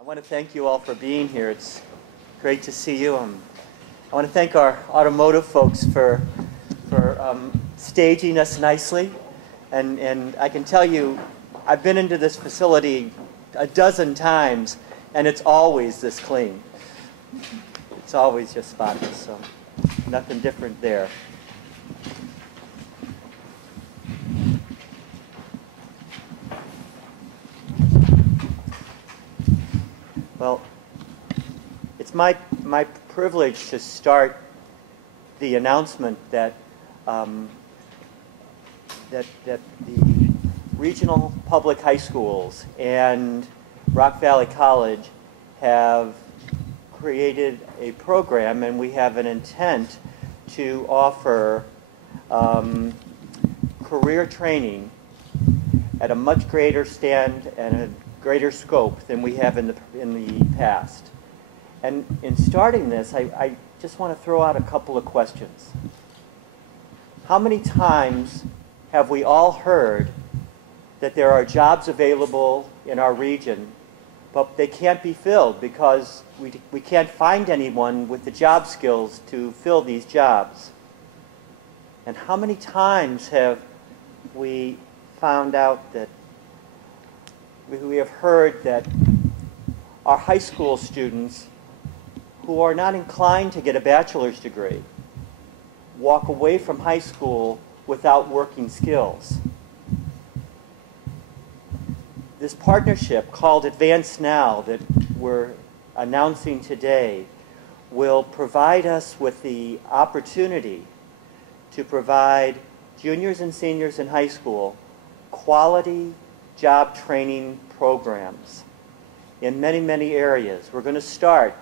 I want to thank you all for being here. It's great to see you. I want to thank our automotive folks for staging us nicely. And I can tell you, I've been into this facility a dozen times, and it's always this clean. It's always just spotless, so nothing different there. Well, it's my privilege to start the announcement that that the regional public high schools and Rock Valley College have created a program, and we have an intent to offer career training at a much greater stand and a greater scope than we have in the past. And in starting this, I just want to throw out a couple of questions. How many times have we all heard that there are jobs available in our region, but they can't be filled because we can't find anyone with the job skills to fill these jobs? And how many times have we found out that we have heard that our high school students who are not inclined to get a bachelor's degree walk away from high school without working skills? This partnership called Advance Now that we're announcing today will provide us with the opportunity to provide juniors and seniors in high school quality job training programs in many, many areas. We're going to start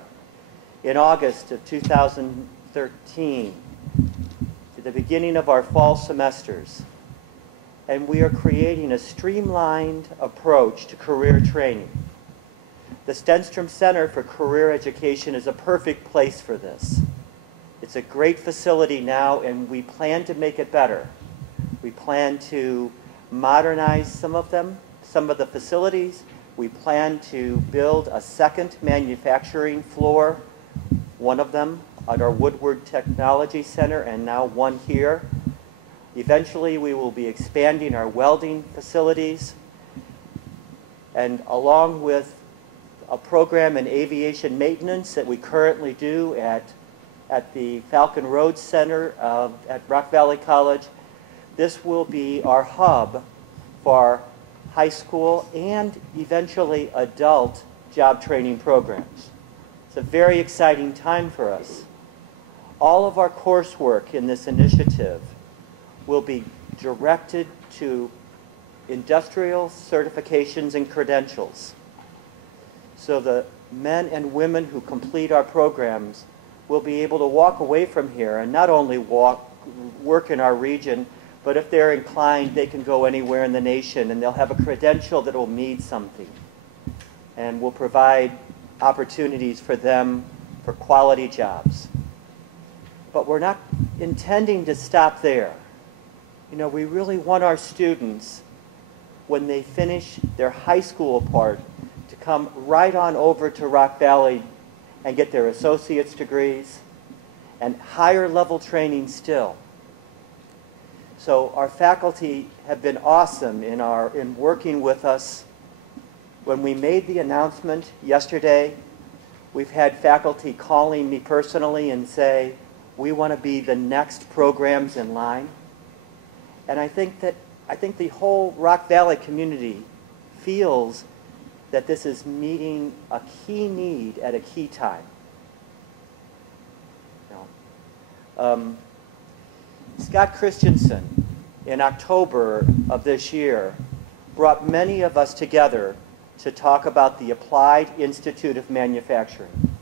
in August of 2013, at the beginning of our fall semesters. And we are creating a streamlined approach to career training. The Stenstrom Center for Career Education is a perfect place for this. It's a great facility now, and we plan to make it better. We plan to modernize some of the facilities. We plan to build a second manufacturing floor, one of them at our Woodward Technology Center, and now one here. Eventually, we will be expanding our welding facilities, and along with a program in aviation maintenance that we currently do at the Falcon Road Center at Rock Valley College, this will be our hub for high school and eventually adult job training programs. It's a very exciting time for us. All of our coursework in this initiative will be directed to industrial certifications and credentials. So the men and women who complete our programs will be able to walk away from here and not only work in our region, but if they're inclined, they can go anywhere in the nation, and they'll have a credential that will mean something. And will provide opportunities for them for quality jobs. But we're not intending to stop there. You know, we really want our students, when they finish their high school part, to come right on over to Rock Valley and get their associate's degrees and higher level training still. So our faculty have been awesome in working with us. When we made the announcement yesterday, we've had faculty calling me personally and say, we want to be the next programs in line. And I think the whole Rock Valley community feels that this is meeting a key need at a key time. Scott Christensen, in October of this year, brought many of us together to talk about the Applied Institute of Manufacturing.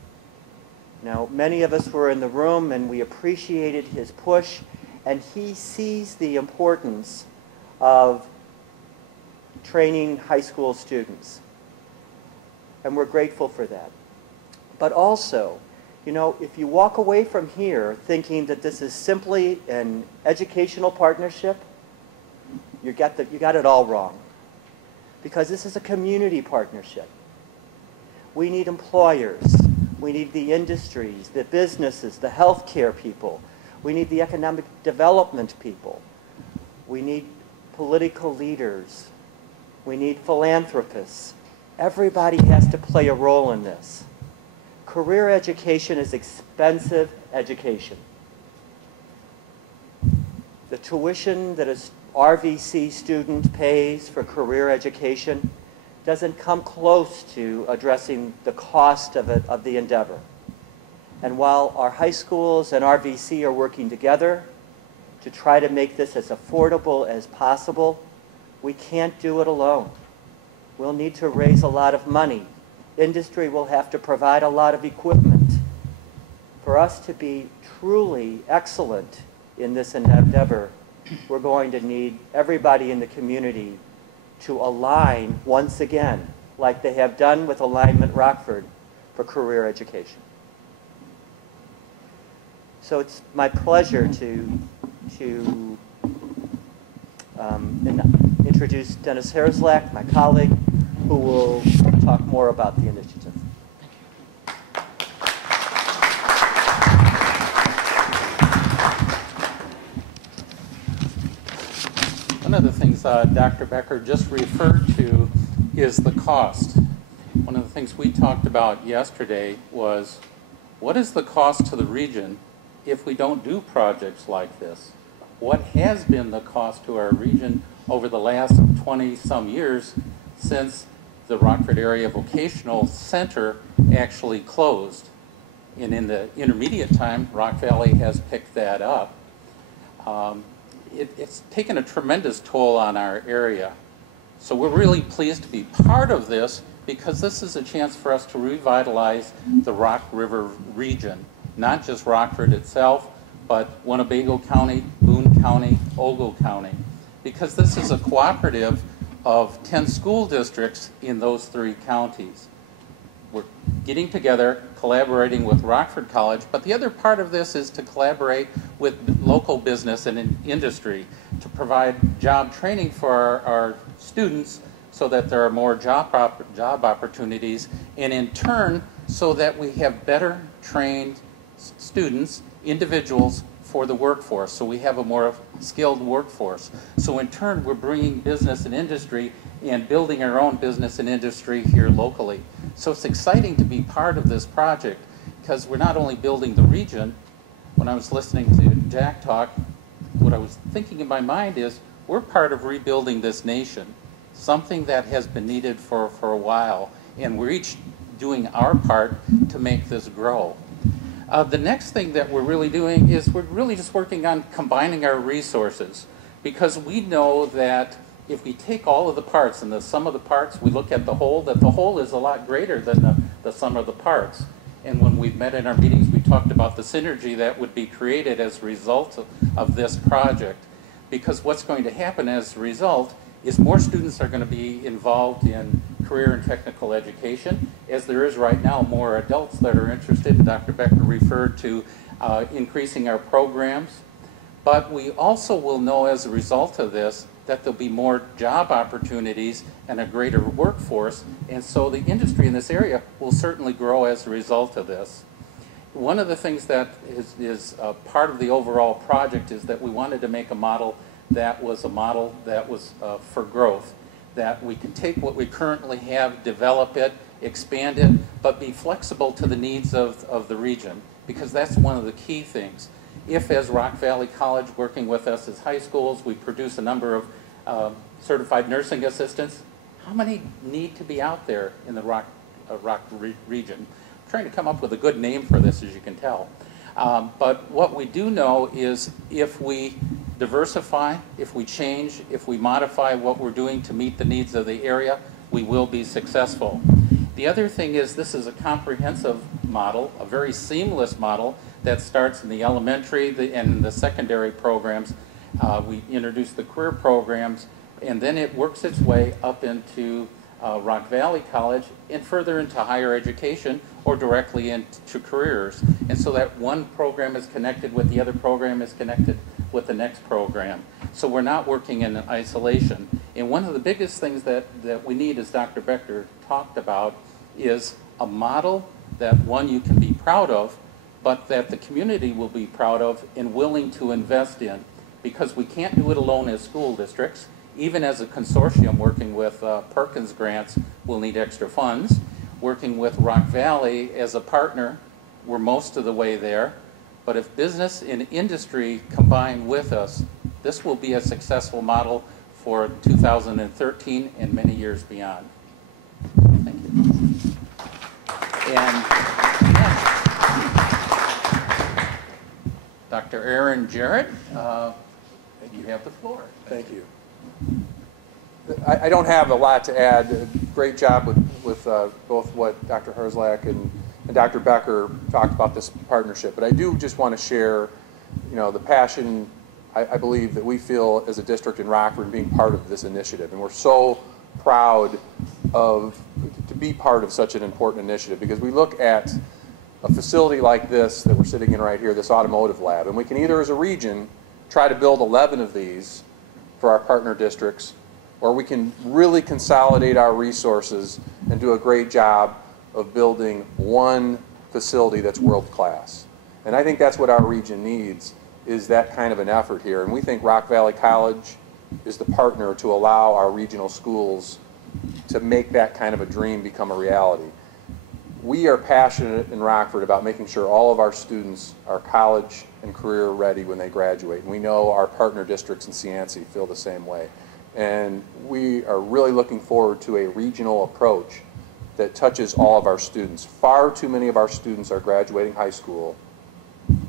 Now, many of us were in the room, and we appreciated his push, and he sees the importance of training high school students. And we're grateful for that. But also, you know, if you walk away from here thinking that this is simply an educational partnership, you got it all wrong. Because this is a community partnership. We need employers. We need the industries, the businesses, the healthcare people. We need the economic development people. We need political leaders. We need philanthropists. Everybody has to play a role in this. Career education is expensive education. The tuition that an RVC student pays for career education doesn't come close to addressing the cost of the endeavor. And while our high schools and RVC are working together to try to make this as affordable as possible, we can't do it alone. We'll need to raise a lot of money. Industry will have to provide a lot of equipment. For us to be truly excellent in this endeavor, we're going to need everybody in the community to align once again, like they have done with Alignment Rockford for career education. So it's my pleasure to introduce Dennis Herzlak, my colleague, who will talk more about the initiative. One of the things Dr. Becker just referred to is the cost. One of the things we talked about yesterday was, what is the cost to the region if we don't do projects like this? What has been the cost to our region over the last 20-some years since the Rockford Area Vocational Center actually closed? And in the intermediate time, Rock Valley has picked that up. It's taken a tremendous toll on our area. So we're really pleased to be part of this, because this is a chance for us to revitalize the Rock River region. Not just Rockford itself, but Winnebago County, Boone County, Ogle County. Because this is a cooperative of 10 school districts in those 3 counties. We're getting together, collaborating with Rockford College, but the other part of this is to collaborate with local business and industry to provide job training for our students so that there are more job opportunities, and in turn, so that we have better trained students, individuals for the workforce, so we have a more skilled workforce. So in turn, we're bringing business and industry and building our own business and industry here locally. So it's exciting to be part of this project, because we're not only building the region. When I was listening to Jack talk, what I was thinking in my mind is, we're part of rebuilding this nation, something that has been needed for a while, and we're each doing our part to make this grow. The next thing that we're really doing is we're really just working on combining our resources, because we know that if we take all of the parts and the sum of the parts, we look at the whole, that the whole is a lot greater than the sum of the parts. And when we've met in our meetings, we talked about the synergy that would be created as a result of this project. Because what's going to happen as a result is more students are going to be involved in career and technical education, as there is right now more adults that are interested, and Dr. Becker referred to increasing our programs. But we also will know as a result of this that there'll be more job opportunities and a greater workforce, and so the industry in this area will certainly grow as a result of this. One of the things that is part of the overall project is that we wanted to make a model that was for growth, that we can take what we currently have, develop it, expand it, but be flexible to the needs of the region, because that's one of the key things. If, as Rock Valley College, working with us as high schools, we produce a number of certified nursing assistants, how many need to be out there in the Rock region? I'm trying to come up with a good name for this, as you can tell. But what we do know is, if we diversify, if we change, if we modify what we're doing to meet the needs of the area, we will be successful. The other thing is, this is a comprehensive model, a very seamless model that starts in the elementary and the secondary programs. We introduce the career programs, and then it works its way up into Rock Valley College and further into higher education or directly into careers. And so that one program is connected with the other program is connected with the next program. So we're not working in isolation. And one of the biggest things that we need, as Dr. Becker talked about, is a model that, one, you can be proud of, but that the community will be proud of and willing to invest in, because we can't do it alone as school districts. Even as a consortium working with Perkins grants, we'll need extra funds. Working with Rock Valley as a partner, we're most of the way there. But if business and industry combine with us, this will be a successful model for 2013 and many years beyond. Thank you. And Dr. Aaron Jarrett, you have the floor. Thank you. I don't have a lot to add. Great job with both what Dr. Herzlak and Dr. Becker talked about this partnership. But I do just want to share, the passion I believe that we feel as a district in Rockford being part of this initiative. And we're so proud to be part of such an important initiative, because we look at a facility like this that we're sitting in right here, this automotive lab, and we can either as a region try to build 11 of these for our partner districts, or we can really consolidate our resources and do a great job of building one facility that's world-class. And I think that's what our region needs, is that kind of an effort here. And we think Rock Valley College is the partner to allow our regional schools to make that kind of a dream become a reality. We are passionate in Rockford about making sure all of our students are college and career ready when they graduate. And we know our partner districts in CEANCI feel the same way. And we are really looking forward to a regional approach that touches all of our students. Far too many of our students are graduating high school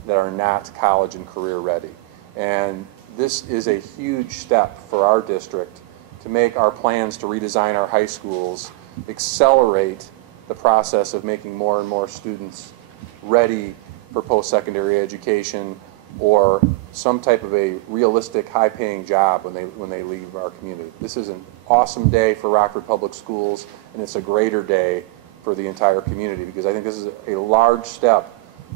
that are not college and career ready. And this is a huge step for our district to make our plans to redesign our high schools accelerate the process of making more and more students ready for post-secondary education or some type of a realistic high-paying job when they leave our community. This is an awesome day for Rockford Public Schools, and it's a greater day for the entire community, because I think this is a large step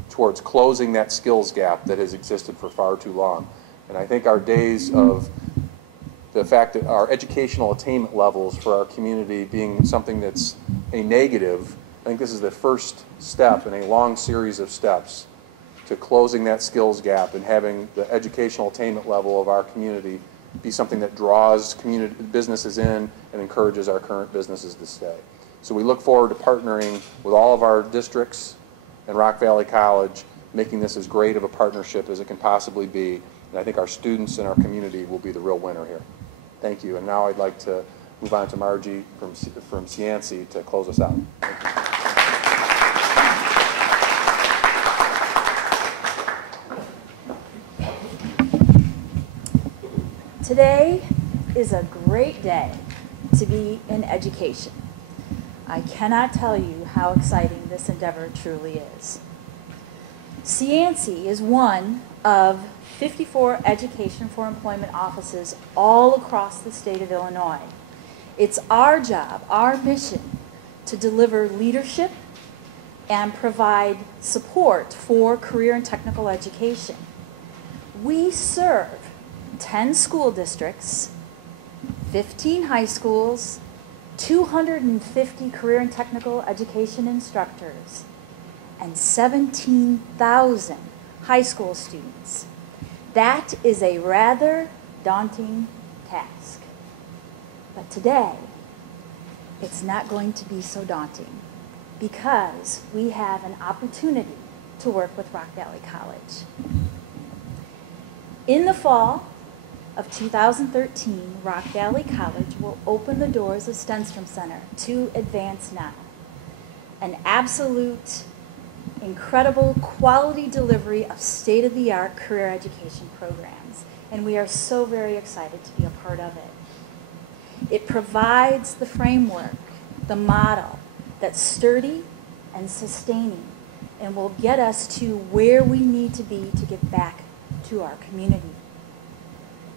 towards closing that skills gap that has existed for far too long. And I think our days of the fact that our educational attainment levels for our community being something that's a negative, I think this is the first step in a long series of steps to closing that skills gap and having the educational attainment level of our community be something that draws community businesses in and encourages our current businesses to stay. So we look forward to partnering with all of our districts and Rock Valley College, making this as great of a partnership as it can possibly be. And I think our students and our community will be the real winner here. Thank you. And now I'd like to move on to Margie from CEANCI to close us out. Thank you. Today is a great day to be in education. I cannot tell you how exciting this endeavor truly is. CEANCI is one of 54 Education for Employment offices all across the state of Illinois. It's our job, our mission, to deliver leadership and provide support for career and technical education. We serve 10 school districts, 15 high schools, 250 career and technical education instructors, and 17,000 high school students. That is a rather daunting task. But today, it's not going to be so daunting, because we have an opportunity to work with Rock Valley College. In the fall of 2013, Rock Valley College will open the doors of Stenstrom Center to Advance Now, an absolute incredible quality delivery of state-of-the-art career education programs, and we are so very excited to be a part of it. It provides the framework, the model that's sturdy and sustaining, and will get us to where we need to be to get back to our community.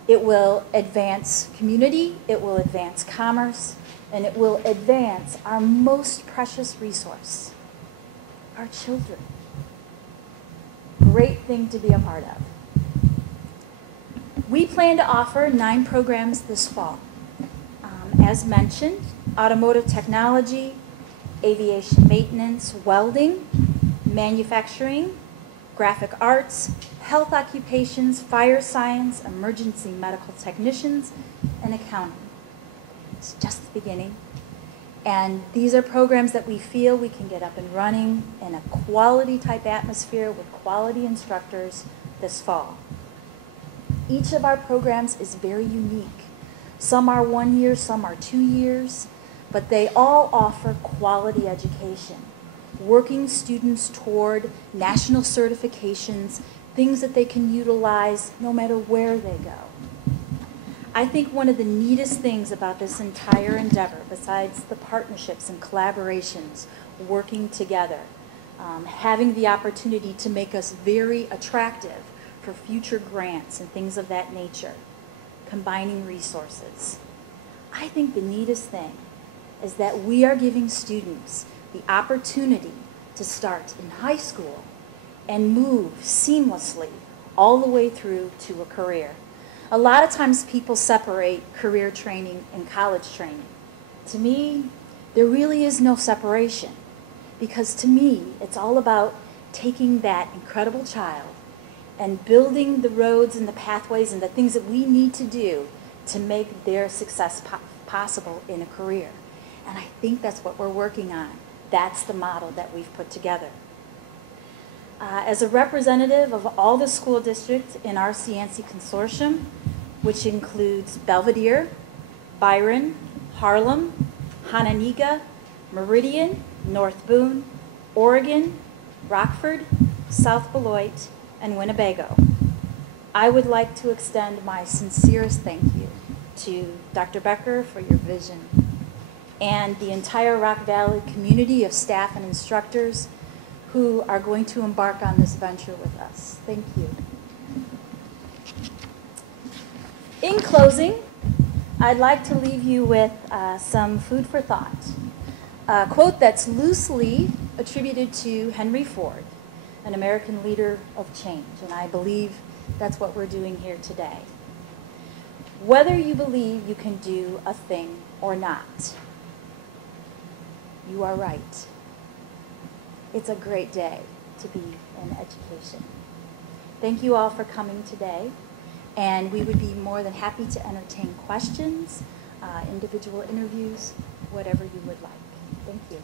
It will advance community, it will advance commerce, and it will advance our most precious resource, our children. Great thing to be a part of. We plan to offer 9 programs this fall. As mentioned, automotive technology, aviation maintenance, welding, manufacturing, graphic arts, health occupations, fire science, emergency medical technicians, and accounting. It's just the beginning. And these are programs that we feel we can get up and running in a quality type atmosphere with quality instructors this fall. Each of our programs is very unique. Some are 1 year, some are 2 years, but they all offer quality education, working students toward national certifications, things that they can utilize no matter where they go. I think one of the neatest things about this entire endeavor, besides the partnerships and collaborations, working together, having the opportunity to make us very attractive for future grants and things of that nature, combining resources. I think the neatest thing is that we are giving students the opportunity to start in high school and move seamlessly all the way through to a career. A lot of times people separate career training and college training. To me, there really is no separation, because to me, it's all about taking that incredible child and building the roads and the pathways and the things that we need to do to make their success possible in a career. And I think that's what we're working on. That's the model that we've put together. As a representative of all the school districts in our CEANCI consortium, which includes Belvedere, Byron, Harlem, Hananiga, Meridian, North Boone, Oregon, Rockford, South Beloit, and Winnebago, I would like to extend my sincerest thank you to Dr. Becker for your vision, and the entire Rock Valley community of staff and instructors who are going to embark on this venture with us. Thank you. In closing, I'd like to leave you with some food for thought. A quote that's loosely attributed to Henry Ford, an American leader of change, and I believe that's what we're doing here today. Whether you believe you can do a thing or not, you are right. It's a great day to be in education. Thank you all for coming today, and we would be more than happy to entertain questions, individual interviews, whatever you would like. Thank you.